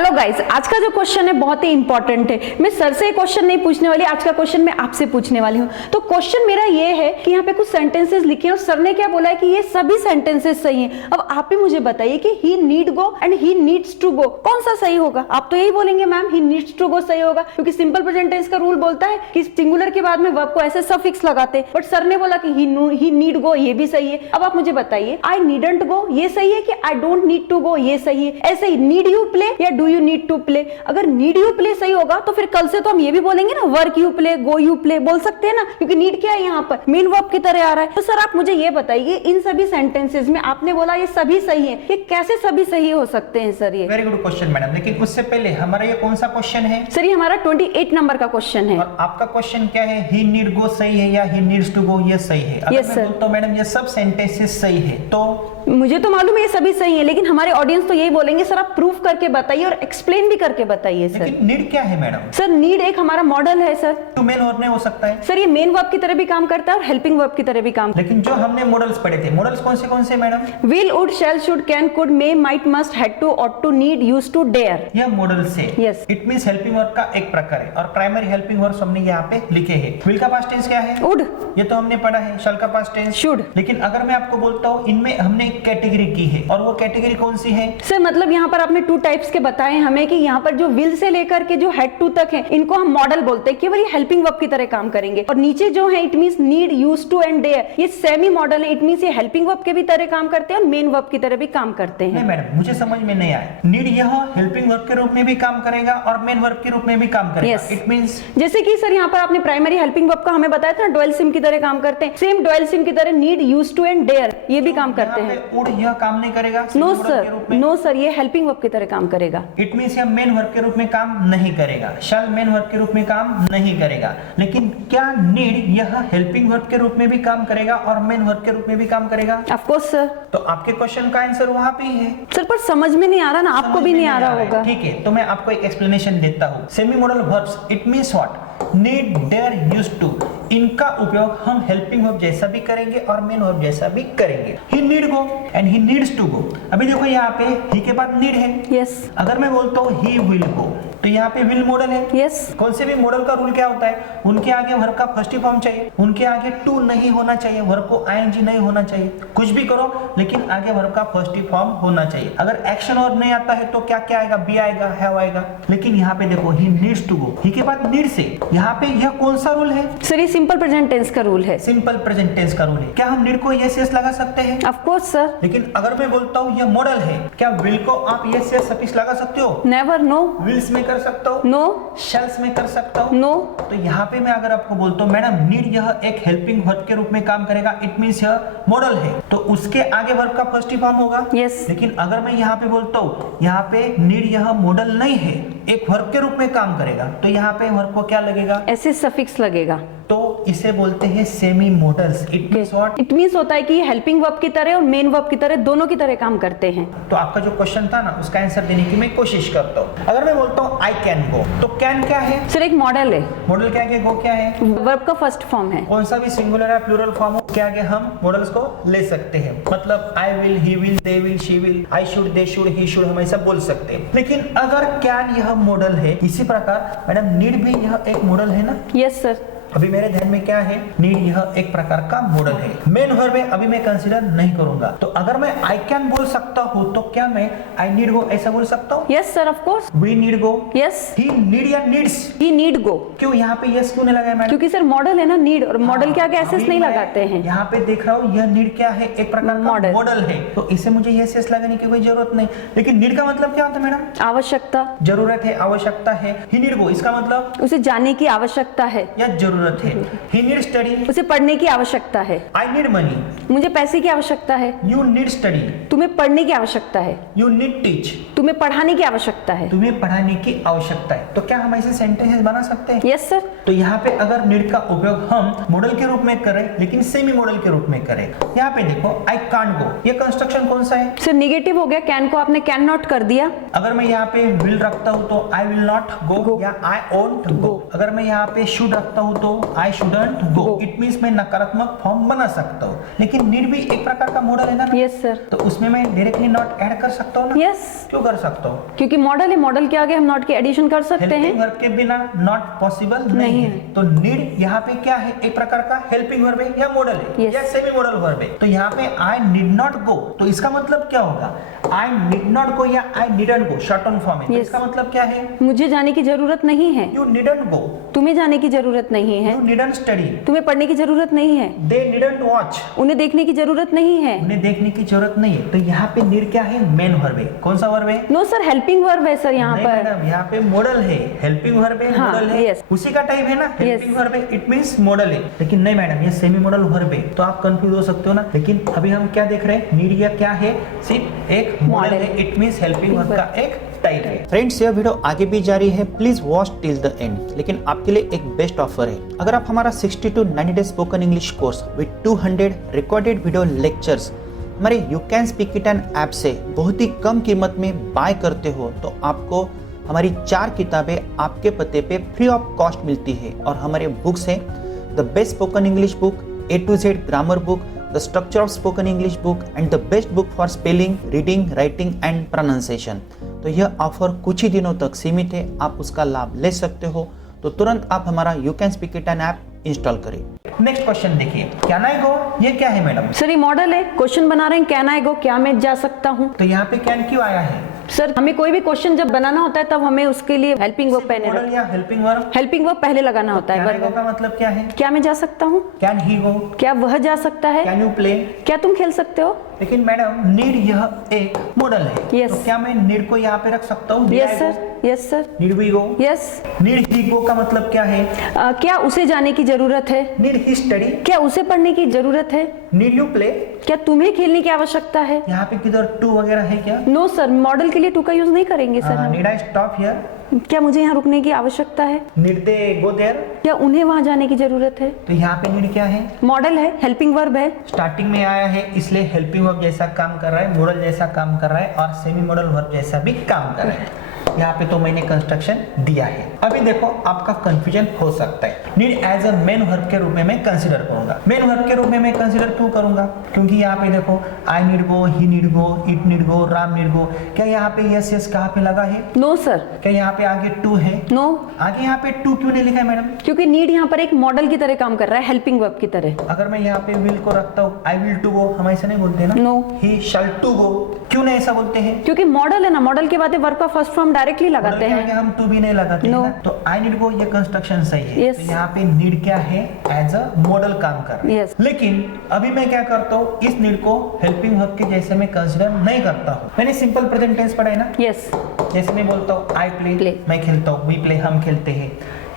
Hello guys, आज का जो क्वेश्चन है बहुत ही इंपॉर्टेंट है। मैं सर से क्वेश्चन नहीं पूछने वाली, आज का क्वेश्चन मैं आपसे पूछने वाली हूँ। तो क्वेश्चन मेरा ये है कि यहाँ पे कुछ सेंटेंसेस लिखे हैं और सर ने क्या बोला है कि ये सभी सेंटेंसेस सही हैं। अब आप ही मुझे बताइए कि he need go and he needs to go कौन सा सही होगा। आप तो यही बोलेंगे ma'am he needs to go सही होगा, क्योंकि सिंपल प्रेजेंट टेंस का रूल बोलता है कि सिंगुलर के बाद में वर्ब को ऐसे सफिक्स लगाते हैं। बट सर ने बोला कि ही नीड गो, ये भी सही है। अब आप मुझे बताइए आई नीडंट गो ये सही है कि I don't need to go ये सही है। ऐसे ही नीड यू प्ले या do you need to play. अगर नीड यू प्ले सही होगा तो फिर कल से तो हम ये भी बोलेंगे ना work you play, go you play बोल सकते हैं ना, क्योंकि नीड क्या है यहाँ पर मेन वर्ब की तरह आ रहा है। तो सर आप मुझे ये बताइए इन सभी सेंटेंसेस में आपने बोला ये सभी सही है, ये कैसे सभी सही हो सकते हैं सर? ये वेरी गुड क्वेश्चन मैडम, लेकिन उससे पहले हमारा ये कौन सा क्वेश्चन है? सर ये हमारा 28 नंबर का क्वेश्चन है। और आपका क्वेश्चन क्या है? ही नीड गो सही है या ही नीड्स टू गो ये सही है? अगर मैं बोलता हूं मैडम ये सब सेंटेंसेस सही है तो मुझे तो मालूम है ये सभी सही है, लेकिन हमारे ऑडियंस तो यही बोलेंगे सर आप प्रूफ करके बताइए और एक्सप्लेन भी करके बताइए सर। लेकिन नीड क्या है मैडम? सर नीड एक हमारा मॉडल है सर। तो मेन वर्ब नहीं हो सकता है सर ये मेन वर्ब की तरह भी काम करता है और हेल्पिंग वर्ब की तरह भी काम। लेकिन जो हमने मॉडल्स पढ़े थे, मॉडल्स कौन से madam? Will, would, shall, should, can, could, may, might, must, had to, ought to, need, used to, dare. यह मॉडल्स है। Yes. It means helping verb का एक प्रकार है और प्राइमरी हेल्पिंग वर्ब हमने यहाँ पे लिखे हैं। विल का पास्ट टेंस क्या है? वुड। ये तो हमने पढ़ा है। शैल का पास्ट टेंस शुड। लेकिन अगर मैं आपको बोलता हूँ इनमें हमने एक कैटेगरी की है और वो कैटेगरी कौन सी है? सर मतलब यहाँ पर आपने 2 टाइप्स के बताए हमें कि यहाँ पर जो विल से लेकर के जो हेड टू तक है इनको हम मॉडल बोलते हैं, केवल ये हेल्पिंग वर्ब की तरह काम करेंगे। और नीचे जो है it means need, used to and dare, ये सेमी मॉडल है। इट मींस ये हेल्पिंग वर्ब के भी तरह काम करते हैं और मेन वर्ब की तरह भी काम करते हैं। नहीं मैडम, मुझे समझ में नहीं आया। नीड यह हेल्पिंग वर्ब के रूप में भी काम करेगा और मेन वर्ब के रूप में भी काम करेगा। Yes. इट मींस जैसे कि सर यहाँ पर आपने प्राइमरी हेल्पिंग वर्ब का हमें बताया था ना, डुअल सिम की तरह काम करते हैं। सेम डुअल सिम की तरह need, used to and dare ये भी काम करते हैं। वुड यह काम नहीं करेगा नो सिंगुलर के सर, रूप में। नो सर, ये हेल्पिंग वर्ब की तरह काम करेगा। इट मींस यह मेन वर्ब के रूप में काम नहीं करेगा। शैल मेन वर्ब के रूप में काम नहीं करेगा। लेकिन क्या नीड यह हेल्पिंग वर्ब के रूप में भी काम करेगा और मेन वर्ब के रूप में भी काम करेगा? Of course sir. तो आपके क्वेश्चन का आंसर वहां पे ही है सर पर समझ में नहीं आ रहा ना, आपको भी नहीं आ रहा होगा। ठीक है, तो मैं आपको एक एक्सप्लेनेशन देता हूँ। Semi modal verbs it means what? Need, dare, used to, इनका उपयोग हम हेल्पिंग वर्ब जैसा भी करेंगे और मेन वर्ब जैसा भी करेंगे। He need go and he needs to go. अभी देखो यहाँ पे ही के बाद नीड है। यस। अगर मैं बोलता हूँ ही विल गो तो यहाँ पे विल मॉडल है। यस। कौन से भी मॉडल का रूल क्या होता है? उनके आगे वर्ब का फर्स्ट फॉर्म चाहिए, उनके आगे टू नहीं होना चाहिए, वर्ब को आईएनजी नहीं होना चाहिए। कुछ भी करो लेकिन आगे वर्ब का फर्स्ट फॉर्म होना चाहिए। अगर एक्शन वर्ब नहीं आता है तो क्या क्या आएगा? बी आएगा, हैव आएगा। लेकिन यहाँ पे देखो ही नीड्स टू गो, ही के बाद नीड से यहाँ पे यह कौन सा रूल है? सर ये सिंपल प्रेजेंट टेंस का रूल है। सिंपल प्रेजेंट टेंस का रूल है। क्या हम नीड को यस यस लगा सकते हैं? Of course sir. लेकिन अगर मैं बोलता हूँ यह मॉडल है, क्या विल को आप यस यस सफिक्स लगा सकते हो? नेवर। नो। विल्स में कर सकते हो? नो। शेल्स में कर सकता हूँ? नो। तो यहाँ पे मैं अगर आपको बोलता हूँ मैडम नीड यह एक हेल्पिंग वर्ब के रूप में काम करेगा, इट मींस यह मॉडल है, तो उसके आगे वर्ब का फर्स्ट फॉर्म होगा। यस। लेकिन अगर मैं यहाँ पे बोलता हूँ यहाँ पे नीड यह मॉडल नहीं है, एक वर्ब के रूप में काम करेगा, तो यहाँ पे वर्ब को क्या लगेगा? ऐसे सफिक्स लगेगा। तो इसे बोलते हैं semi models. It means what? It means होता है कि ये हेल्पिंग वर्ब की तरह और मेन वर्ब की तरह दोनों की तरह काम करते हैं। तो आपका जो क्वेश्चन था ना उसका आंसर देने की मैं कोशिश करता हूँ। अगर मैं बोलता हूँ आई कैन गो, तो कैन क्या है? सर एक मॉडल है। मॉडल क्या है? गो क्या है? वर्ब का फर्स्ट फॉर्म है। कौन सा भी सिंगुलर या प्लूरल फॉर्म हो के आगे हम मॉडल्स को ले सकते हैं। मतलब I will, he will, they will, she will, I should, they should, he should, हम ऐसा बोल सकते हैं। लेकिन अगर कैन यह मॉडल है, इसी प्रकार मैडम नीड भी यह एक मॉडल है ना? Yes sir. अभी मेरे ध्यान में क्या है? नीड यह एक प्रकार का मॉडल है। मेन वर्ब है, अभी मैं कंसीडर नहीं करूंगा। तो अगर मैं आई कैन बोल सकता हूँ तो क्या मैं आई नीड गो ऐसा बोल सकता हूँ? Yes sir of course. We need go. Yes. He need या नीड्स? He need go. क्यों यहाँ पे यस क्यों नहीं लगाया मैडम? क्योंकि सर मॉडल है ना नीड, और मॉडल के आगे एसएस नहीं लगाते हैं। यहाँ पे देख रहा हूँ यह नीड क्या है? एक प्रकार का मॉडल है, तो इसे मुझे यस यस लगाने की कोई जरूरत नहीं। लेकिन नीड का मतलब क्या होता है मैडम? आवश्यकता, जरूरत है, आवश्यकता है। ही नीड गो इसका मतलब उसे जाने की आवश्यकता है या जरूरत है। ही नीड स्टडी, उसे पढ़ने की आवश्यकता है। आई नीड मनी, मुझे पैसे की आवश्यकता है। यू नीड स्टडी, तुम्हें पढ़ने की आवश्यकता है। यू नीड टीच, तुम्हें पढ़ाने की आवश्यकता है। तुम्हें पढ़ाने की आवश्यकता है। तो क्या हम ऐसे सेंटेंसेस बना सकते हैं? Yes sir. तो यहाँ पे अगर नीड का उपयोग हम मॉडल के रूप में करें लेकिन सेमी मॉडल के रूप में करें, यहाँ पे देखो आई कांट गो, ये कंस्ट्रक्शन कौन सा है? सर निगेटिव हो गया, कैन को आपने कैन नॉट कर दिया। अगर मैं यहाँ पे विल रखता हूँ तो आई विल नॉट गो या आई वोंट गो। अगर मैं यहाँ पे शुड रखता हूँ तो I shouldn't go, Go. It means मैं नकारात्मक फॉर्म बना सकता हूँ, लेकिन नीड भी एक प्रकार का मॉडल है ना। Yes sir. तो उसमें मैं डायरेक्टली नॉट ऐड कर सकता हूँ ना। यस, क्यों कर सकता हूँ? क्योंकि मॉडल है, मॉडल के आगे हम नॉट के एडिशन कर सकते हेल्पिंग हैं। वर्ब के बिना नॉट पॉसिबल नहीं नहीं है। है। तो नीड यहाँ पे क्या है? एक प्रकार का हेल्पिंग वर्ब है या मॉडल है Yes. या सेमी मॉडल वर्ब है। तो यहाँ पे आई नीड नॉट गो, तो इसका मतलब क्या होगा? आई नीड नॉट गो या I needn't go short on form है। तो Yes. इसका मतलब क्या है? मुझे जाने की जरूरत नहीं है, यू नीडंट गो, तुम्हें जाने की जरूरत नहीं है, यू नीडंट स्टडी, तुम्हें पढ़ने की जरूरत नहीं है, दे नीडंट वॉच, उन्हें देखने की जरूरत नहीं है। उन्हें देखने की जरूरत नहीं है। तो यहाँ पे नीड क्या है? मेन वर्ब है। कौन सा वर्ब है? नो सर, हेल्पिंग वर्ब है सर यहाँ नहीं पर। मैडम, यहाँ पे मॉडल है, हेल्पिंग वर्ब है, हाँ, मॉडल है, yes. उसी का टाइप है ना। हेल्पिंग वर्ब है, इट मींस मॉडल है। लेकिन नहीं मैडम, ये सेमी मॉडल वर्ब है, तो आप कंफ्यूज हो सकते हो ना। लेकिन अभी हम क्या देख रहे हैं? नीड या क्या है? सिर्फ एक मॉडल Model. है, इट मींस हेल्पिंग वर्ब का एक टाइप है। फ्रेंड्स, यह वीडियो आगे भी जारी है, please watch till the end. लेकिन आपके लिए एक बेस्ट ऑफर है। अगर आप हमारा 60 to 90 days spoken English course with 200 recorded video lectures हमारे you can speak it an app से बहुत ही कम कीमत में बाय करते हो, तो आपको हमारी 4 किताबें आपके पते पे फ्री ऑफ कॉस्ट मिलती है। और हमारे बुक्स हैं the best spoken English book, A to Z grammar book, the structure of spoken English book and the best book for spelling, reading, writing and pronunciation. तो यह ऑफर कुछ ही दिनों तक सीमित है, आप उसका लाभ ले सकते हो। तो तुरंत आप हमारा you can speak it an app install करें। नेक्स्ट क्वेश्चन देखिए, कैन आई गो, ये क्या है मैडम? सर ये मॉडल है, क्वेश्चन बना रहे हैं, कैन आई गो, क्या मैं जा सकता हूँ। तो यहाँ पे कैन क्यों आया है? सर हमें कोई भी क्वेश्चन जब बनाना होता है तब हमें उसके लिए हेल्पिंग वर्ब पहले मॉडल या हेल्पिंग वर्ब? हेल्पिंग वर्ब पहले लगाना होता है। कैन आई गो वर्ब का मतलब क्या है? क्या मैं जा सकता हूँ, कैन ही गो, क्या वह जा सकता है, कैन यू प्ले। क्या तुम खेल सकते हो। लेकिन मैडम नीड यह एक मॉडल है। Yes. तो क्या मैं नीड को यहाँ पे रख सकता हूँ? Yes sir, yes sir, need we go. Yes. Need he go का मतलब क्या है? क्या उसे जाने की जरूरत है, नीड ही स्टडी, क्या उसे पढ़ने की जरूरत है, नीड यू प्ले। क्या तुम्हें खेलने की आवश्यकता है। यहाँ पे किधर टू वगैरह है क्या? नो सर, मॉडल के लिए टू का यूज नहीं करेंगे सर हम। नीड आई स्टॉप हियर, क्या मुझे यहाँ रुकने की आवश्यकता है, नीड दे गो देयर। क्या उन्हें वहां जाने की जरूरत है। तो यहाँ पे नीड क्या है? मॉडल है, हेल्पिंग वर्ब है। स्टार्टिंग में आया है इसलिए हेल्पिंग वर्ब जैसा काम कर रहा है, मॉडल जैसा काम कर रहा है और सेमी मॉडल वर्ब जैसा भी काम कर रहा है। यहाँ पे तो मैंने कंस्ट्रक्शन दिया है। अभी देखो आपका कंफ्यूजन हो सकता है। Need as a main verb के रूप में मैं कंसीडर करूंगा। मेन वर्ब के रूप में मैं कंसीडर क्यों करूंगा? क्योंकि यहाँ पे देखो I need go, he need go, it need go, Ram need go. क्या यहाँ पे यस यस कहाँ पे लगा है? नो सर, क्या यहाँ पे आगे टू है? नो, आगे यहाँ पे टू क्यों नहीं लिखा है मैडम? क्योंकि नीड यहाँ पर एक मॉडल की तरह काम कर रहा है, हेल्पिंग वर्ब की तरह। अगर मैं यहाँ पे विल को रखता हूँ, आई विल टू गो, हम ऐसा नहीं बोलते ना। No. He shell to go, क्यों नहीं ऐसा बोलते हैं? क्योंकि मॉडल है ना, मॉडल के बाद वर्ब का फर्स्ट फॉर्म डायरेक्टली लगाते मॉडल के हैं। आगे हम टू भी नहीं लगाते No. ना। तो आई नीड गो ये कंस्ट्रक्शन सही है। Yes. तो यहाँ पे नीड क्या है? एज अ मॉडल काम कर रहा है। Yes. लेकिन अभी मैं क्या करता हूँ, इस नीड को हेल्पिंग वर्ब के जैसे मैं कंसीडर नहीं करता हूँ। मैंने सिंपल प्रेजेंट टेंस पढ़ा है ना। यस, जैसे मैं बोलता हूँ आई प्ले, Play. मैं खेलता हूँ, वी प्ले, हम खेलते हैं।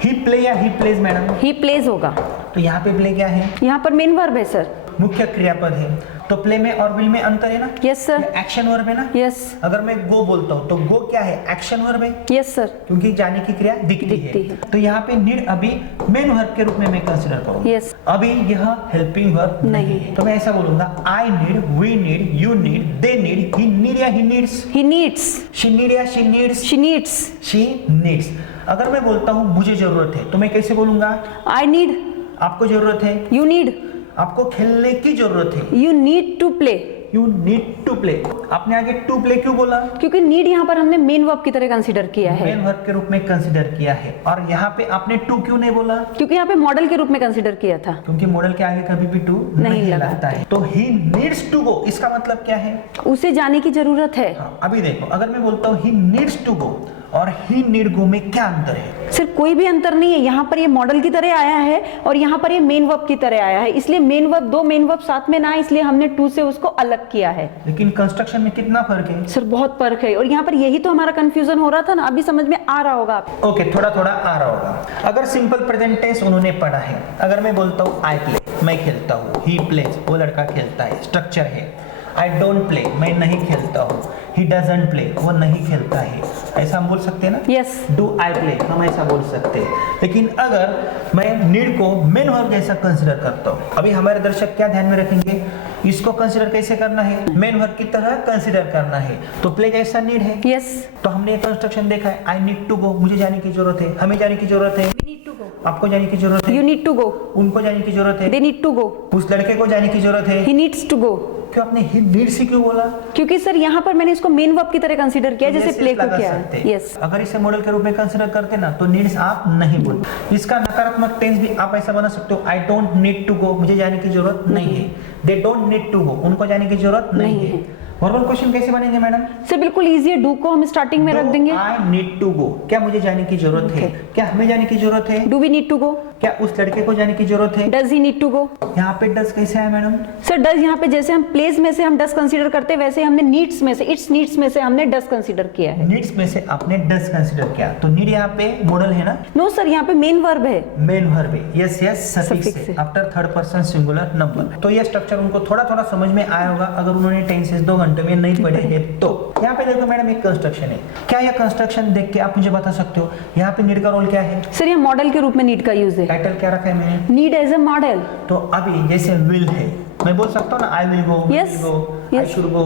ही प्ले या he plays madam? He plays होगा। तो यहाँ पे प्ले क्या है? यहाँ पर मेन वर्ब है सर। मुख्य क्रियापद है। तो प्ले में और विल में अंतर है ना। यस सर, एक्शन वर्ब है ना। यस, अगर मैं गो बोलता हूँ तो गो क्या है? एक्शन वर्ब है, यस सर, क्योंकि जाने की क्रिया दिखती दिखती है। है। तो यहाँ पे नीड अभी मेन वर्ब के रूप में मैं कंसीडर करूँगा। Yes. अभी यह हेल्पिंग वर्ब नहीं नहीं है। तो मैं ऐसा बोलूंगा, I need, we need, you need, they need, he need या he needs, he needs, she need या she needs, she needs, she needs. अगर मैं बोलता हूँ मुझे जरूरत है, तो मैं कैसे बोलूंगा? आई नीड, आपको जरूरत है, यू नीड, आपको खेलने की जरूरत है, you need to play. You need to play. आपने आगे टू प्ले क्यों बोला? क्योंकि नीड यहाँ पर हमने मेन वर्ब की तरह कंसीडर किया है। मेन वर्ब के रूप में कंसीडर किया है। और यहाँ पे आपने टू क्यों नहीं बोला? क्योंकि यहाँ पे मॉडल के रूप में कंसीडर किया था। क्योंकि मॉडल के आगे कभी भी टू नहीं लगाता लगता है। तो ही नीड्स टू गो, इसका मतलब क्या है? उसे जाने की जरूरत है। हाँ, अभी देखो, अगर मैं बोलता हूँ ही नीड्स टू गो और ही नीड गो में क्या अंतर है? सिर्फ कोई भी अंतर नहीं है। यहाँ पर ये मॉडल की तरह आया है और यहाँ पर ये मेन वर्ब की तरह आया है, इसलिए मेन वर्ब, दो मेन वर्ब साथ में ना आए, इसलिए हमने टू से उसको अलग किया है। लेकिन कंस्ट्रक्शन में कितना फर्क है? सर बहुत फर्क है, और यहाँ पर यही तो हमारा कंफ्यूजन हो रहा था ना, अभी समझ में आ रहा होगा आपको। ओके, थोड़ा थोड़ा आ रहा होगा। अगर सिंपल प्रेजेंट टेंस उन्होंने पढ़ा है, अगर मैं बोलता हूँ आई प्ले, मैं खेलता हूँ, ही प्लेज, वो लड़का खेलता है, स्ट्रक्चर है। आई डोंट प्ले, मैं नहीं खेलता हूँ, ही डजंट प्ले, वो नहीं खेलता है, ऐसा हम बोल सकते हैं ना। यस, डू आई प्ले, हम ऐसा बोल सकते हैं। लेकिन अगर मैं नीड को मेन वर्ब जैसा कंसीडर करता हूँ, अभी हमारे दर्शक क्या ध्यान में रखेंगे, इसको कंसीडर कैसे करना है? मेन वर्ब की तरह कंसीडर करना है। तो प्ले जैसा नीड है। यस, तो हमने कंस्ट्रक्शन देखा है, आई नीड टू गो, मुझे जाने की जरूरत है, हमें जाने की जरूरत है, आपको जाने की जरूरत है, यू नीड टू गो, उनको जाने की जरूरत है, दे नीड टू गो, उस लड़के को जाने की जरूरत है। He needs to go. क्यों आपने ही नीड्स ही क्यों बोला? क्योंकि सर यहाँ पर मैंने इसको मेन वर्ब की तरह कंसीडर किया जैसे Yes, प्ले को लगा किया सकते है। हैं। यस, अगर इसे मॉडल के रूप में कंसीडर करते ना तो नीड्स आप नहीं बोलते। इसका नकारात्मक टेंस भी आप ऐसा बना सकते हो, I don't need to go, मुझे जाने की जरूरत नहीं है। They don't need to go, उनको जाने की जरूरत नहीं है। वर्बल क्वेश्चन कैसे बनेंगे मैडम? सर बिल्कुल इजी है, डू को हम स्टार्टिंग में रख देंगे। आई नीड टू गो, क्या मुझे जाने की जरूरत है? क्या हमें जाने की जरूरत है? Do we need to go, क्या उस लड़के को जाने की जरूरत है? Does he need to go. यहाँ पे डस कैसे है मैडम? सर डज यहाँ पे जैसे हम प्लेस में से हम डस कंसीडर करते हैं वैसे हमने नीड्स में से, इट्स नीड्स में से हमने डस कंसीडर किया है। नीड्स में से आपने डस कंसीडर किया, तो नीड यहाँ पे मॉडल है ना? नो सर, यहाँ पे मेन वर्ब है। मेन वर्ब है, यस यस, सफिक्स Suffix है है। After third person singular number. तो ये स्ट्रक्चर उनको थोड़ा थोड़ा समझ में आया होगा अगर उन्होंने टेंसेस 2 घंटे में नहीं पढ़े हैं तो। यहाँ पे देखो मैडम एक कंस्ट्रक्शन है, क्या यह कंस्ट्रक्शन देख के आप मुझे बता सकते हो यहाँ पे नीड का रोल क्या है? सर यहाँ मॉडल के रूप में नीड का यूज है। टाइटल क्या रखा है मैंने? Need as a model. तो अभी जैसे विल है, मैं बोल सकता हूँ ना I will go, Yes, I yes. Should go,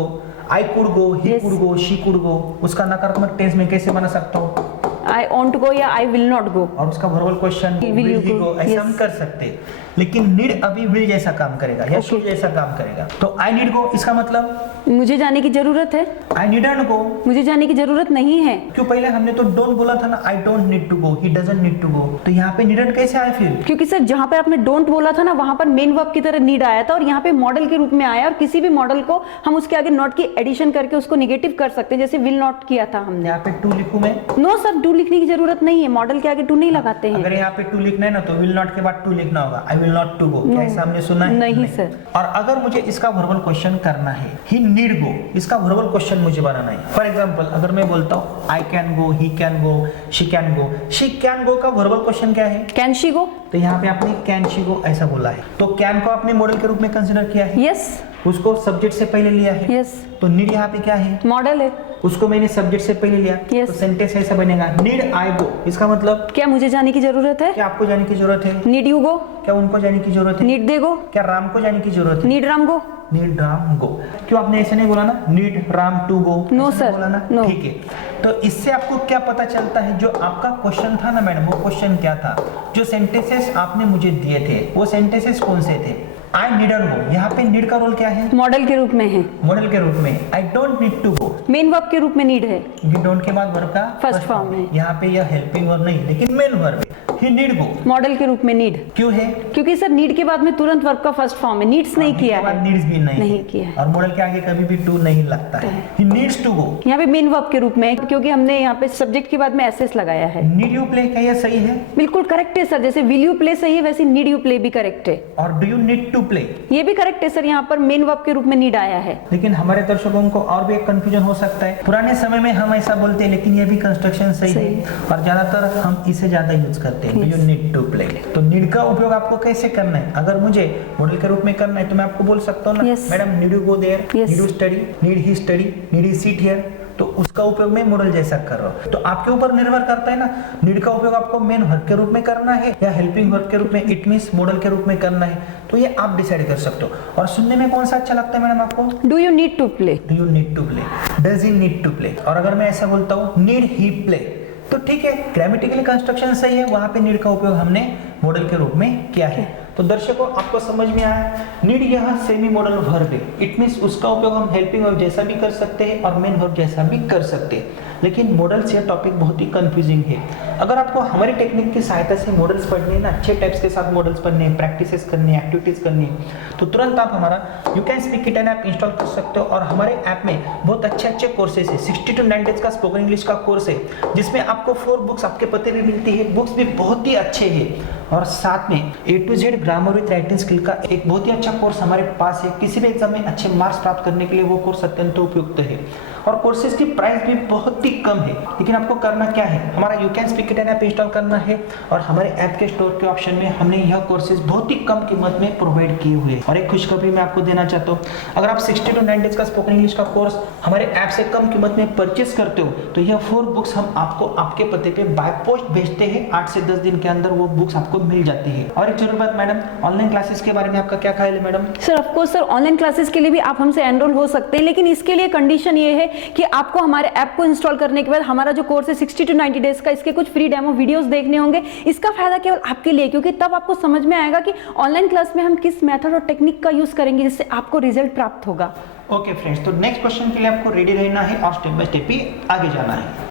I could go, he Yes. Could go, she could go. उसका नकारात्मक टेंस में कैसे बना सकता हूँ? आई वांट टू गो या आई विल नॉट गो। और उसका verbal question Will will you he go? गो, ऐसा Yes. हम कर सकते हैं। लेकिन नीड अभी विल जैसा काम करेगा या शुड जैसा काम करेगा। तो आई नीड गो, इसका मतलब मुझे जाने की जरूरत है, आई नीडंट गो। मुझे जाने की जरूरत नहीं है। क्यों? पहले हमने तो डोंट बोला था ना, I don't need to go, he doesn't need to go. तो यहाँ पे नीडंट कैसे आया फिर? क्योंकि सर जहां पे आपने डोंट बोला था ना वहां पर मेन वर्ब की तरह नीड आया था और यहाँ पे मॉडल के रूप में आया, और किसी भी मॉडल को हम उसके आगे नॉट की एडिशन करके उसको निगेटिव कर सकते हैं, जैसे विल नॉट किया था हमने। यहाँ पे टू लिखूं मैं? नो सर, डू लिखने की जरूरत नहीं है, मॉडल के आगे टू नहीं लगाते हैं। अगर यहाँ पे टू लिखना है ना तो विल नॉट के बाद टू लिखना होगा, I will not to go. क्या ऐसा हमने सुना है? नहीं सर। और अगर मुझे इसका वर्बल क्वेश्चन करना है, ही नीड गो, इसका वर्बल क्वेश्चन मुझे बनाना है। फॉर एग्जांपल अगर मैं बोलता हूँ I can go, he can go, she can go. She can go का वर्बल क्वेश्चन क्या है? Can she go. तो यहाँ पे आपने कैन शी गो ऐसा बोला है, तो कैन को आपने मॉडल के रूप में कंसीडर किया है, यस उसको सब्जेक्ट से पहले लिया है। यस, तो नीड यहाँ पे क्या है? मॉडल है। उसको मैंने सब्जेक्ट से पहले लिया। Yes. तो सेंटेंस ऐसा बनेगा, नीड आई गो, इसका मतलब क्या मुझे जाने की जरूरत है? क्या आपको जाने की जरूरत है? नीड यू गो, क्या उनको जाने की जरूरत है? नीड दे गो, क्या राम को जाने की जरूरत है? Need Ram go. Need Ram go. क्यों आपने ऐसे नहीं बोला ना, need Ram to go? No, ऐसा नहीं sir. बोला ना? No. ठीक है, तो इससे आपको क्या पता चलता है, जो आपका क्वेश्चन था ना मैडम, वो क्वेश्चन क्या था? जो सेंटेंसेस आपने मुझे दिए थे वो सेंटेंसेस कौन से थे? आई नीडंट गो, यहाँ पे नीड का रोल क्या है? मॉडल के रूप में है, मॉडल के रूप में। I don't need to go, main verb के रूप में नीड है, ये डोंट के बाद वर्ब का फर्स्ट फॉर्म है। यहाँ पे यह हेल्पिंग वर्ब नहीं लेकिन मेन वर्ब है। ही नीड गो मॉडल के रूप में नीड। क्यों है? क्योंकि सर नीड के बाद में तुरंत वर्ब का फर्स्ट फॉर्म है, नीड्स नहीं किया है। नीड्स भी नहीं किया है। और मॉडल के आगे कभी भी टू नहीं लगता है। ही नीड्स टू गो, यहाँ पे मेन वर्ब के रूप में है क्योंकि हमने यहाँ पे सब्जेक्ट के बाद में एसएस लगाया है। नीड यू प्ले, क्या यह सही है? बिल्कुल करेक्ट है सर, जैसे विल यू प्ले सही है वैसे नीड यू प्ले भी करेक्ट है। और do you need to play, ये भी करेक्ट है सर, यहाँ पर मेन वर्ब के रूप में नीड आया है। लेकिन हमारे दर्शकों को और भी एक कंफ्यूजन हो सकता है। पुराने समय में हम ऐसा बोलते हैं लेकिन ये भी कंस्ट्रक्शन सही है और ज्यादातर हम इसे ज्यादा यूज करते हैं। Do you need to play, तो नीड का उपयोग आपको कैसे करना है? अगर मुझे मॉडल के रूप में करना है तो मैं आपको बोल सकता हूँ ना, Yes. Madam need you go there, Yes. Need you study, need he study, need he sit here. तो उसका उपयोग मैं मॉडल जैसा कर रहा हूँ। तो आपके ऊपर निर्भर करता है ना, नीड का उपयोग आपको मेन वर्ब के रूप में करना है या हेल्पिंग वर्ब के रूप में, इट मींस मॉडल के रूप में करना है। तो ये आप डिसाइड कर सकते हो। और सुनने में कौन सा अच्छा लगता है मैडम आपको? Do you need to play, do you need to play, does he need to play. और अगर मैं ऐसा बोलता हूँ नीड ही प्ले, तो ठीक है, ग्रामेटिकली कंस्ट्रक्शन सही है, वहां पे नीड का उपयोग हमने मॉडल के रूप में किया है। तो दर्शकों आपको समझ में आया, नीड यह सेमी मॉडल वर्ब है, इट मींस उसका उपयोग हम हेल्पिंग वर्ब जैसा भी कर सकते हैं और मेन वर्ब जैसा भी कर सकते हैं। लेकिन मॉडल्स ये टॉपिक बहुत ही कंफ्यूजिंग है। अगर आपको हमारी टेक्निक की सहायता से मॉडल्स पढ़ने हैं ना, अच्छे टाइप्स के साथ मॉडल्स पढ़ने हैं, प्रैक्टिसेस करनी है, एक्टिविटीज करनी है, तो तुरंत आप हमारा you can speak it an app install कर सकते हो। और हमारे ऐप में बहुत अच्छे अच्छे कोर्सेज है, 60 to 9 डेज का स्पोकन इंग्लिश का कोर्स है जिसमें आपको 4 बुक्स आपके पते भी मिलती है, बुक्स भी बहुत ही अच्छे हैं। और साथ में A to Z grammar with writing skill का एक बहुत ही अच्छा कोर्स हमारे पास है। किसी भी एग्जाम में अच्छे मार्क्स प्राप्त करने के लिए वो कोर्स अत्यंत उपयुक्त है। और कोर्सेज की प्राइस भी बहुत ही कम है। लेकिन आपको करना क्या है, हमारा you can speak it an app install करना है और हमारे ऐप के स्टोर के ऑप्शन में हमने यह कोर्सेज बहुत ही कम कीमत में प्रोवाइड किए हुए हैं। और एक खुशखबरी मैं आपको देना चाहता हूँ, अगर आप 60 to 9 डेज का स्पोकन इंग्लिश का कोर्स हमारे ऐप से कम कीमत में परचेस करते हो तो यह 4 बुक्स हम आपको आपके पते पे बाय पोस्ट भेजते हैं। 8 से 10 दिन के अंदर वो बुक्स आपको मिल जाती है। और एक जरूर बात मैडम, ऑनलाइन क्लासेस के बारे में आपका क्या ख्याल है madam? Sir of course sir, online classes के लिए भी आप हमसे एनरोल हो सकते हैं, लेकिन इसके लिए कंडीशन ये है कि आपको हमारे ऐप को इंस्टॉल करने के बाद हमारा जो कोर्स है 60 to 90 डेज का, इसके कुछ फ्री डेमो वीडियोस देखने होंगे। इसका फायदा केवल आपके लिए, क्योंकि तब आपको समझ में आएगा कि ऑनलाइन क्लास में हम किस मेथड और टेक्निक का यूज करेंगे जिससे आपको रिजल्ट प्राप्त होगा। ओके फ्रेंड्स, तो नेक्स्ट क्वेश्चन के लिए आपको रेडी रहना है और स्टेप बाय स्टेप ही आगे जाना है।